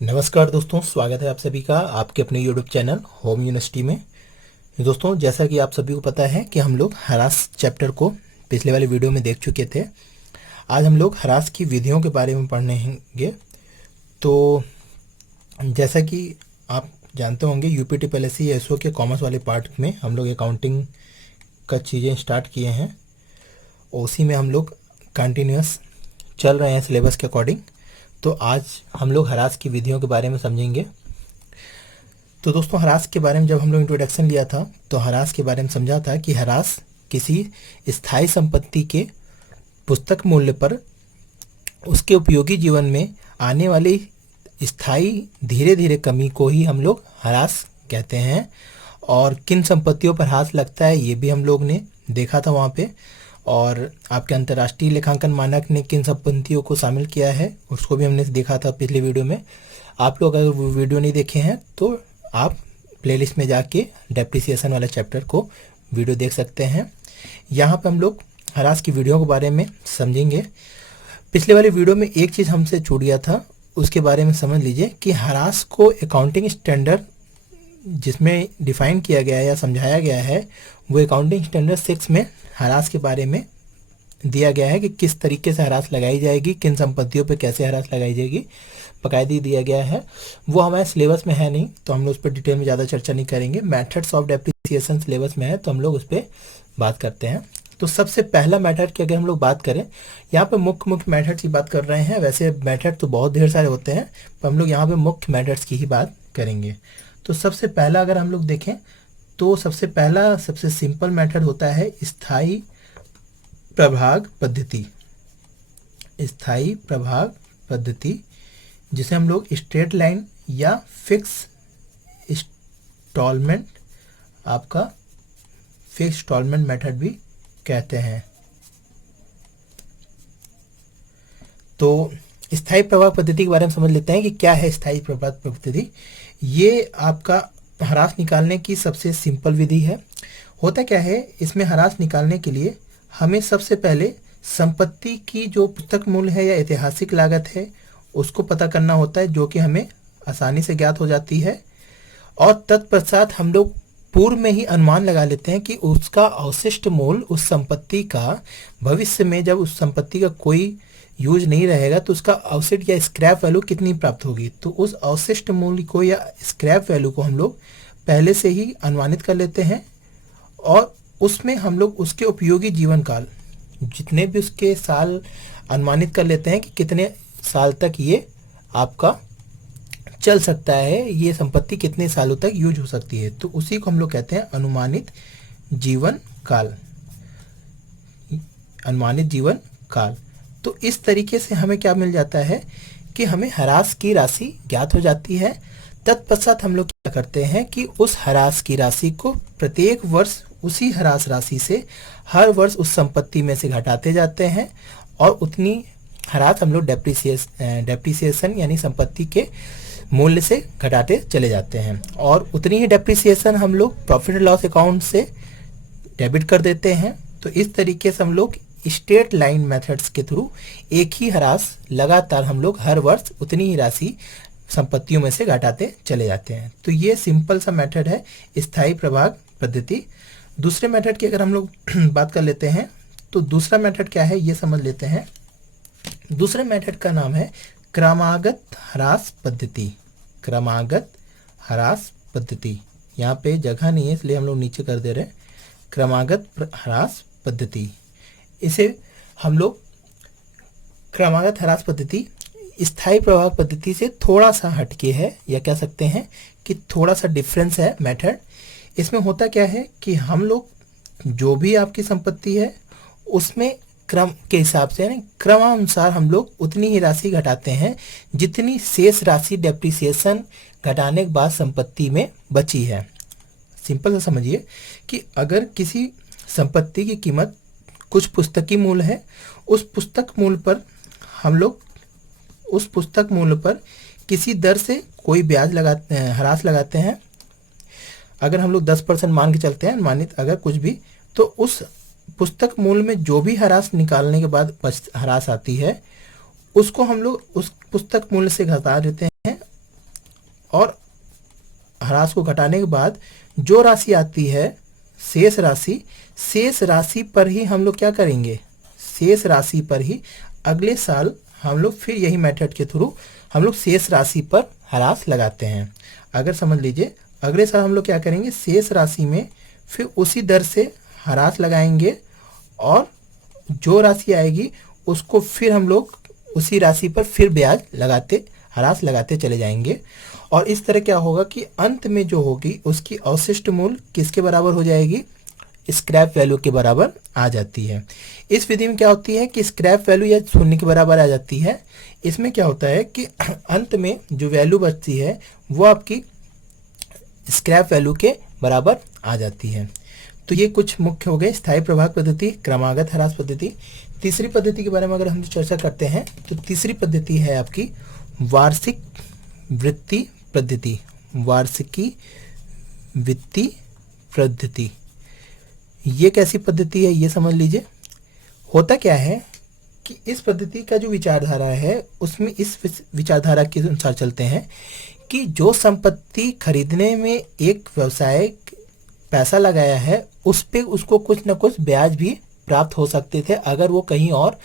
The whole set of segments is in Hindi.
नमस्कार दोस्तों, स्वागत है आप सभी का आपके अपने YouTube चैनल होम यूनिवर्सिटी में। दोस्तों, जैसा कि आप सभी को पता है कि हम लोग हरास चैप्टर को पिछले वाले वीडियो में देख चुके थे। आज हम लोग हरास की विधियों के बारे में पढ़नेंगे। तो जैसा कि आप जानते होंगे, यूपी पीएससी एसओ के कॉमर्स वाले पार्ट में हम लोग अकाउंटिंग का चीज़ें स्टार्ट किए हैं। उसी में हम लोग कंटिन्यूस चल रहे हैं सिलेबस के अकॉर्डिंग। तो आज हम लोग हरास की विधियों के बारे में समझेंगे। तो दोस्तों, हरास के बारे में जब हम लोग इंट्रोडक्शन लिया था तो हरास के बारे में समझा था कि हरास किसी स्थायी संपत्ति के पुस्तक मूल्य पर उसके उपयोगी जीवन में आने वाली स्थायी धीरे धीरे कमी को ही हम लोग हरास कहते हैं। और किन संपत्तियों पर हरास लगता है ये भी हम लोग ने देखा था वहाँ पे। और आपके अंतर्राष्ट्रीय लेखांकन मानक ने किन संपत्तियों को शामिल किया है उसको भी हमने देखा था पिछले वीडियो में। आप लोग अगर वो वीडियो नहीं देखे हैं तो आप प्लेलिस्ट में जाके डेप्रिसिएशन वाला चैप्टर को वीडियो देख सकते हैं। यहाँ पे हम लोग हरास की वीडियो के बारे में समझेंगे। पिछले वाले वीडियो में एक चीज़ हमसे छूट गया था, उसके बारे में समझ लीजिए कि हरास को अकाउंटिंग स्टैंडर्ड जिसमें डिफाइन किया गया है या समझाया गया है वो अकाउंटिंग स्टैंडर्ड 6 में हरास के बारे में दिया गया है कि किस तरीके से हरास लगाई जाएगी, किन संपत्तियों पे कैसे हरास लगाई जाएगी, बाकायदे दिया गया है। वो हमारे सिलेबस में है नहीं तो हम लोग उस पर डिटेल में ज़्यादा चर्चा नहीं करेंगे। मेथड्स ऑफ डेप्रिसिएशन सिलेबस में है तो हम लोग उस पर बात करते हैं। तो सबसे पहला मेथड की अगर हम लोग बात करें, यहाँ पे मुख्य मुख्य मेथड्स की बात कर रहे हैं। वैसे मेथड तो बहुत ढेर सारे होते हैं पर हम लोग यहाँ पे मुख्य मेथड्स की ही बात करेंगे। तो सबसे पहला अगर हम लोग देखें तो सबसे पहला सबसे सिंपल मेथड होता है स्थायी प्रभाग पद्धति। स्थायी प्रभाग पद्धति जिसे हम लोग स्ट्रेट लाइन या फिक्स इंस्टॉलमेंट आपका फिक्स इंस्टॉलमेंट मेथड भी कहते हैं। तो स्थायी प्रभाग पद्धति के बारे में समझ लेते हैं कि क्या है स्थायी प्रभाग पद्धति। ये आपका हरास निकालने की सबसे सिंपल विधि है। होता क्या है, इसमें हरास निकालने के लिए हमें सबसे पहले संपत्ति की जो पुस्तक मूल्य है या ऐतिहासिक लागत है उसको पता करना होता है, जो कि हमें आसानी से ज्ञात हो जाती है। और तत्पश्चात हम लोग पूर्व में ही अनुमान लगा लेते हैं कि उसका अवशिष्ट मूल्य उस संपत्ति का भविष्य में जब उस संपत्ति का कोई यूज नहीं रहेगा तो उसका अवशिष्ट या स्क्रैप वैल्यू कितनी प्राप्त होगी। तो उस अवशिष्ट मूल्य को या स्क्रैप वैल्यू को हम लोग पहले से ही अनुमानित कर लेते हैं और उसमें हम लोग उसके उपयोगी जीवन काल जितने भी उसके साल अनुमानित कर लेते हैं कि कितने साल तक ये आपका चल सकता है, ये संपत्ति कितने सालों तक यूज हो सकती है। तो उसी को हम लोग कहते हैं अनुमानित जीवन काल। अनुमानित जीवन काल। तो इस तरीके से हमें क्या मिल जाता है कि हमें हरास की राशि ज्ञात हो जाती है। तत्पश्चात हम लोग क्या करते हैं कि उस हरास की राशि को प्रत्येक वर्ष उसी हरास राशि से हर वर्ष उस संपत्ति में से घटाते जाते हैं और उतनी हरास हम लोग डेप्रिसिएशन यानी संपत्ति के मूल्य से घटाते चले जाते हैं और उतनी ही डेप्रिसिएशन हम लोग प्रॉफिट एंड लॉस अकाउंट से डेबिट कर देते हैं। तो इस तरीके से हम लोग स्ट्रेट लाइन मेथड्स के थ्रू एक ही हरास लगातार हम लोग हर वर्ष उतनी ही राशि संपत्तियों में से घटाते चले जाते हैं। तो ये सिंपल सा मेथड है स्थायी प्रभाग पद्धति। दूसरे मेथड की अगर हम लोग बात कर लेते हैं तो दूसरा मेथड क्या है ये समझ लेते हैं। दूसरे मेथड का नाम है क्रमागत हरास पद्धति। क्रमागत हरास पद्धति, यहाँ पे जगह नहीं है इसलिए हम लोग नीचे कर दे रहे हैं। क्रमागत हरास पद्धति, इसे हम लोग क्रमागत हरास पद्धति स्थायी प्रभाग पद्धति से थोड़ा सा हटके है या कह सकते हैं कि थोड़ा सा डिफरेंस है मेथड। इसमें होता क्या है कि हम लोग जो भी आपकी संपत्ति है उसमें क्रम के हिसाब से यानी क्रमानुसार हम लोग उतनी ही राशि घटाते हैं जितनी शेष राशि डेप्रिसिएशन घटाने के बाद संपत्ति में बची है। सिंपल सा समझिए कि अगर किसी संपत्ति की कीमत कुछ पुस्तकीय मूल्य है, उस पुस्तक मूल्य पर हम लोग उस पुस्तक मूल्य पर किसी दर से कोई ब्याज लगाते हैं, हरास लगाते हैं। अगर हम लोग 10% मान के चलते हैं अनुमानित अगर कुछ भी, तो उस पुस्तक मूल्य में जो भी हरास निकालने के बाद हरास आती है उसको हम लोग उस पुस्तक मूल्य से घटा देते हैं ह्रास को घटाने के बाद जो राशि आती है शेष राशि पर ही हम लोग क्या करेंगे, शेष राशि पर ही अगले साल हम लोग फिर यही मेथड के थ्रू हम लोग शेष राशि पर ह्रास लगाते हैं। अगर समझ लीजिए अगले साल हम लोग क्या करेंगे, शेष राशि में फिर उसी दर से ह्रास लगाएंगे और जो राशि आएगी उसको फिर हम लोग उसी राशि पर फिर ब्याज लगाते, ह्रास लगाते चले जाएंगे। और इस तरह क्या होगा कि अंत में जो होगी उसकी अवशिष्ट मूल्य किसके बराबर हो जाएगी, स्क्रैप वैल्यू के बराबर आ जाती है। इस विधि में क्या होती है कि स्क्रैप वैल्यू या शून्य के बराबर आ जाती है। इसमें क्या होता है कि अंत में जो वैल्यू बचती है वो आपकी स्क्रैप वैल्यू के बराबर आ जाती है। तो ये कुछ मुख्य हो गए स्थायी प्रभाग पद्धति, क्रमागत ह्रास पद्धति। तीसरी पद्धति के बारे में अगर हम चर्चा करते हैं तो तीसरी पद्धति है आपकी वार्षिक वृत्ति पद्धति। वार्षिकी वित्तीय पद्धति, ये कैसी पद्धति है ये समझ लीजिए। होता क्या है कि इस पद्धति का जो विचारधारा है उसमें इस विचारधारा के अनुसार चलते हैं कि जो संपत्ति खरीदने में एक व्यवसाय पैसा लगाया है उस पे उसको कुछ न कुछ ब्याज भी प्राप्त हो सकते थे अगर वो कहीं और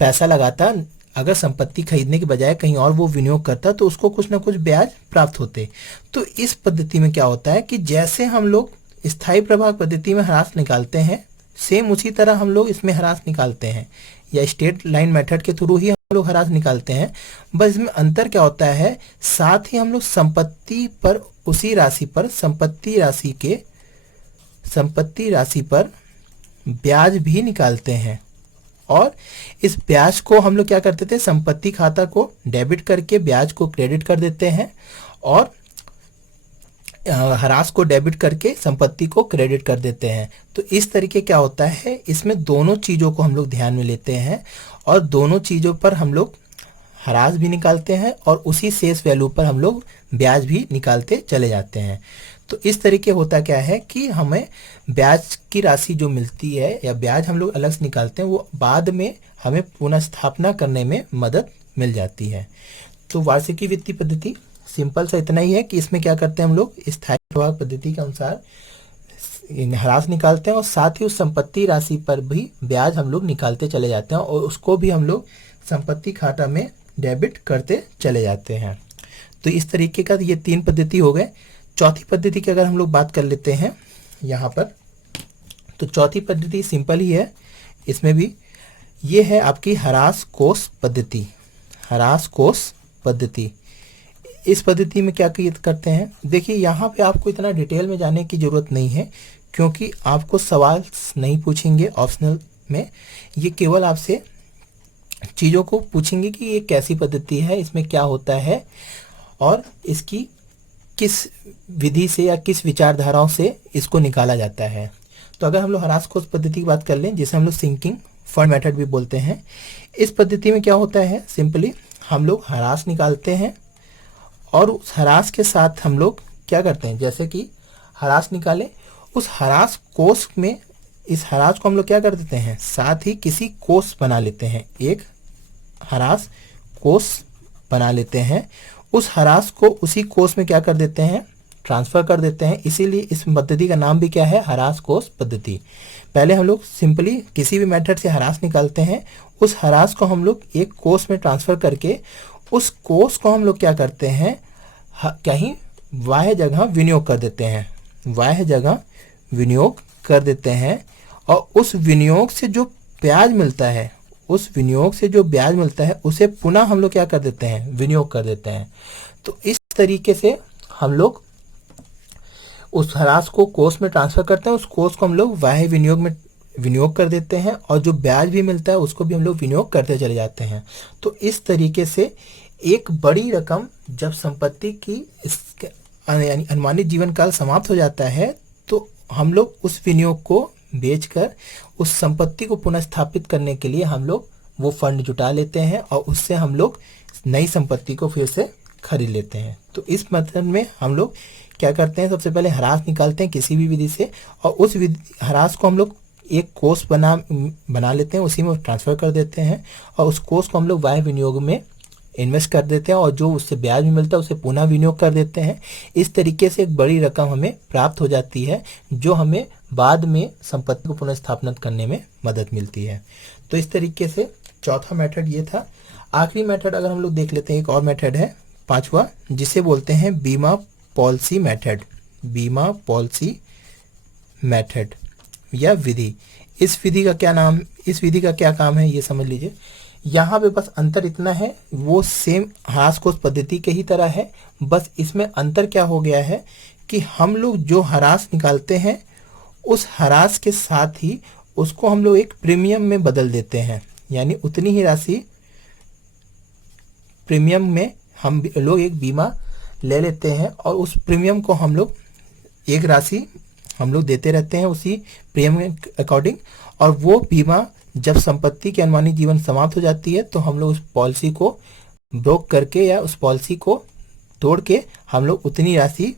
पैसा लगाता, अगर संपत्ति खरीदने के बजाय कहीं और वो विनियोग करता तो उसको कुछ न कुछ ब्याज प्राप्त होते। तो इस पद्धति में क्या होता है कि जैसे हम लोग स्थायी प्रभाग पद्धति में ह्रास निकालते हैं सेम उसी तरह हम लोग इसमें ह्रास निकालते हैं, या स्ट्रेट लाइन मेथड के थ्रू ही हम लोग ह्रास निकालते हैं। बस इसमें अंतर क्या होता है, साथ ही हम लोग संपत्ति पर उसी राशि पर संपत्ति राशि पर ब्याज भी निकालते हैं। और इस ब्याज को हम लोग क्या करते थे, संपत्ति खाता को डेबिट करके ब्याज को क्रेडिट कर देते हैं और ह्रास को डेबिट करके संपत्ति को क्रेडिट कर देते हैं। तो इस तरीके क्या होता है, इसमें दोनों चीज़ों को हम लोग ध्यान में लेते हैं और दोनों चीज़ों पर हम लोग ह्रास भी निकालते हैं और उसी शेष वैल्यू पर हम लोग ब्याज भी निकालते चले जाते हैं। तो इस तरीके होता क्या है कि हमें ब्याज की राशि जो मिलती है या ब्याज हम लोग अलग से निकालते हैं वो बाद में हमें पुनर्स्थापना करने में मदद मिल जाती है। तो वार्षिकी वित्तीय पद्धति सिंपल सा इतना ही है कि इसमें क्या करते हैं हम लोग स्थायी प्रभाग पद्धति के अनुसार ह्रास निकालते हैं और साथ ही उस संपत्ति राशि पर भी ब्याज हम लोग निकालते चले जाते हैं और उसको भी हम लोग संपत्ति खाता में डेबिट करते चले जाते हैं। तो इस तरीके का ये तीन पद्धति हो गए। चौथी पद्धति की अगर हम लोग बात कर लेते हैं यहाँ पर, तो चौथी पद्धति सिंपल ही है। इसमें भी ये है आपकी ह्रास कोष पद्धति। ह्रास कोष पद्धति, इस पद्धति में क्या करते हैं, देखिए यहाँ पे आपको इतना डिटेल में जाने की ज़रूरत नहीं है क्योंकि आपको सवाल नहीं पूछेंगे ऑप्शनल में, ये केवल आपसे चीज़ों को पूछेंगे कि ये कैसी पद्धति है, इसमें क्या होता है और इसकी किस विधि से या किस विचारधाराओं से इसको निकाला जाता है। तो अगर हम लोग ह्रास कोष पद्धति की बात कर लें जिसे हम लोग सिंकिंग फंड मेथड भी बोलते हैं, इस पद्धति में क्या होता है, सिंपली हम लोग ह्रास निकालते हैं और उस ह्रास के साथ हम लोग क्या करते हैं, जैसे कि ह्रास निकाले उस ह्रास कोष में इस ह्रास को हम लोग क्या कर देते हैं, साथ ही किसी कोष बना लेते हैं, एक ह्रास कोष बना लेते हैं। उस ह्रास को उसी कोष में क्या कर देते हैं, ट्रांसफर कर देते हैं। इसीलिए इस पद्धति का नाम भी क्या है, ह्रास कोष पद्धति। पहले हम लोग सिंपली किसी भी मेथड से ह्रास निकालते हैं, उस ह्रास को हम लोग एक कोष में ट्रांसफर करके उस कोष को हम लोग क्या करते हैं, कहीं बाह्य जगह विनियोग कर देते हैं, बाह्य जगह विनियोग कर देते हैं और उस विनियोग से जो ब्याज मिलता है, उस विनियोग से जो ब्याज मिलता है उसे पुनः हम लोग क्या कर देते हैं, विनियोग कर देते हैं। तो इस तरीके से हम लोग उस ह्रास को कोष में ट्रांसफर करते हैं, उस कोष को हम लोग बाह्य विनियोग में विनियोग कर देते हैं और जो ब्याज भी मिलता है उसको भी हम लोग विनियोग करते चले जाते हैं। तो इस तरीके से एक बड़ी रकम जब संपत्ति की यानी अनुमानित जीवन काल समाप्त हो जाता है तो हम लोग उस विनियोग को बेचकर उस संपत्ति को पुनर्स्थापित करने के लिए हम लोग वो फंड जुटा लेते हैं और उससे हम लोग नई संपत्ति को फिर से खरीद लेते हैं। तो इस मेथड में हम लोग क्या करते हैं, सबसे पहले ह्रास निकालते हैं किसी भी विधि से और उस ह्रास को हम लोग एक कोष बना लेते हैं, उसी में ट्रांसफ़र कर देते हैं और उस कोष को हम लोग बाह्य विनियोग में इन्वेस्ट कर देते हैं और जो उससे ब्याज भी मिलता है उसे पुनः विनियोग कर देते हैं। इस तरीके से एक बड़ी रकम हमें प्राप्त हो जाती है जो हमें बाद में संपत्ति को पुनर्स्थापित करने में मदद मिलती है। तो इस तरीके से चौथा मेथड ये था। आखिरी मेथड अगर हम लोग देख लेते हैं, एक और मेथड है पांचवा, जिसे बोलते हैं बीमा पॉलिसी मेथड। बीमा पॉलिसी मेथड या विधि। इस विधि का क्या काम है ये समझ लीजिए। यहाँ पे बस अंतर इतना है, वो सेम ह्रास कोष पद्धति के ही तरह है, बस इसमें अंतर क्या हो गया है कि हम लोग जो ह्रास निकालते हैं उस ह्रास के साथ ही उसको हम लोग एक प्रीमियम में बदल देते हैं। यानी उतनी ही राशि प्रीमियम में हम लोग एक बीमा ले लेते हैं और उस प्रीमियम को हम लोग एक राशि हम लोग देते रहते हैं उसी प्रीमियम के अकॉर्डिंग, और वो बीमा जब संपत्ति की अनुमानित जीवन समाप्त हो जाती है तो हम लोग उस पॉलिसी को ब्रोक करके या उस पॉलिसी को तोड़ के हम लोग उतनी राशि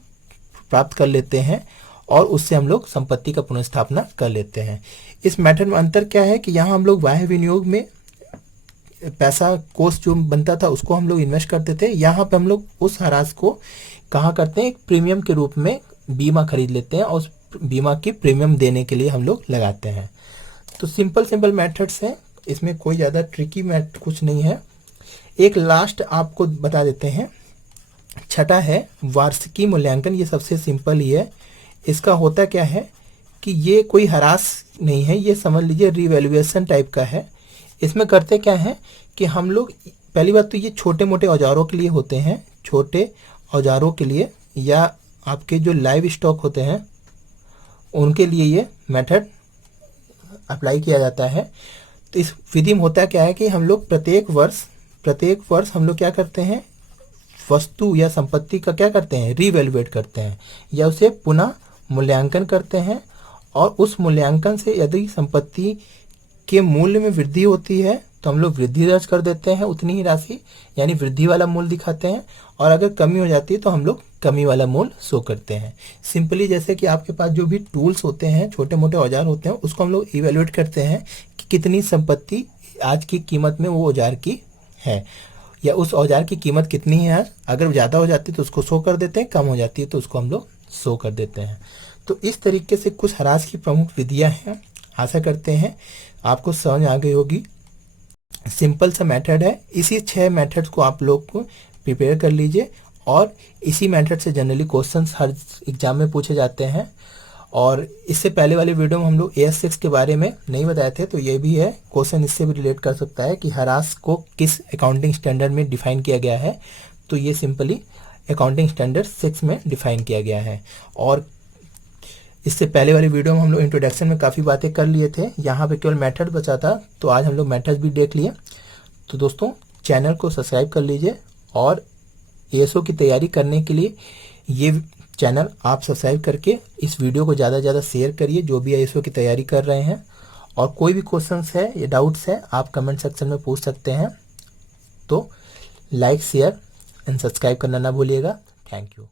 प्राप्त कर लेते हैं और उससे हम लोग संपत्ति का पुनर्स्थापना कर लेते हैं। इस मेथड में अंतर क्या है कि यहाँ हम लोग बाह्य विनियोग में पैसा कोष जो बनता था उसको हम लोग इन्वेस्ट करते थे, यहाँ पे हम लोग उस ह्रास को कहाँ करते हैं, एक प्रीमियम के रूप में बीमा खरीद लेते हैं और उस बीमा की प्रीमियम देने के लिए हम लोग लगाते हैं। तो सिंपल मेथड्स हैं, इसमें कोई ज़्यादा ट्रिकी मेथड कुछ नहीं है। एक लास्ट आपको बता देते हैं, छठा है वार्षिकी मूल्यांकन। ये सबसे सिंपल ही है। इसका होता क्या है कि ये कोई ह्रास नहीं है, ये समझ लीजिए रिवैल्यूएशन टाइप का है। इसमें करते क्या है कि हम लोग, पहली बात तो ये छोटे मोटे औजारों के लिए होते हैं, छोटे औजारों के लिए या आपके जो लाइव स्टॉक होते हैं उनके लिए ये मेथड अप्लाई किया जाता है। तो इस विधि में होता क्या है कि हम लोग प्रत्येक वर्ष हम लोग क्या करते हैं, वस्तु या संपत्ति का क्या करते हैं, रीवैल्यूएट करते हैं या उसे पुनः मूल्यांकन करते हैं, और उस मूल्यांकन से यदि संपत्ति के मूल्य में वृद्धि होती है तो हम लोग वृद्धि दर्ज कर देते हैं उतनी ही राशि, यानी वृद्धि वाला मूल्य दिखाते हैं, और अगर कमी हो जाती है तो हम लोग कमी वाला मूल्य शो करते हैं। सिंपली जैसे कि आपके पास जो भी टूल्स होते हैं, छोटे मोटे औजार होते हैं, उसको हम लोग इवेल्युएट करते हैं कि कितनी संपत्ति आज की कीमत में वो औजार की है या उस औजार की कीमत कितनी है आज। अगर ज़्यादा हो जाती है तो उसको शो कर देते हैं, कम हो जाती है तो उसको हम लोग शो कर देते हैं। तो इस तरीके से कुछ ह्रास की प्रमुख विधियाँ हैं। आशा करते हैं आपको समझ आ गई होगी। सिंपल सा मेथड है, इसी 6 मेथड्स को आप लोग को प्रिपेयर कर लीजिए और इसी मेथड से जनरली क्वेश्चंस हर एग्जाम में पूछे जाते हैं। और इससे पहले वाले वीडियो में हम लोग AS6 के बारे में नहीं बताए थे, तो ये भी है, क्वेश्चन इससे भी रिलेट कर सकता है कि ह्रास को किस अकाउंटिंग स्टैंडर्ड में डिफाइन किया गया है। तो ये सिंपली अकाउंटिंग स्टैंडर्ड 6 में डिफाइन किया गया है। और इससे पहले वाली वीडियो में हम लोग इंट्रोडक्शन में काफ़ी बातें कर लिए थे, यहाँ पे केवल मेथड बचा था, तो आज हम लोग मेथड भी देख लिए। तो दोस्तों चैनल को सब्सक्राइब कर लीजिए और ASO की तैयारी करने के लिए ये चैनल आप सब्सक्राइब करके इस वीडियो को ज़्यादा से ज़्यादा शेयर करिए जो भी ASO की तैयारी कर रहे हैं। और कोई भी क्वेश्चंस है या डाउट्स है आप कमेंट सेक्शन में पूछ सकते हैं। तो लाइक, शेयर एंड सब्सक्राइब करना ना भूलिएगा। Thank you.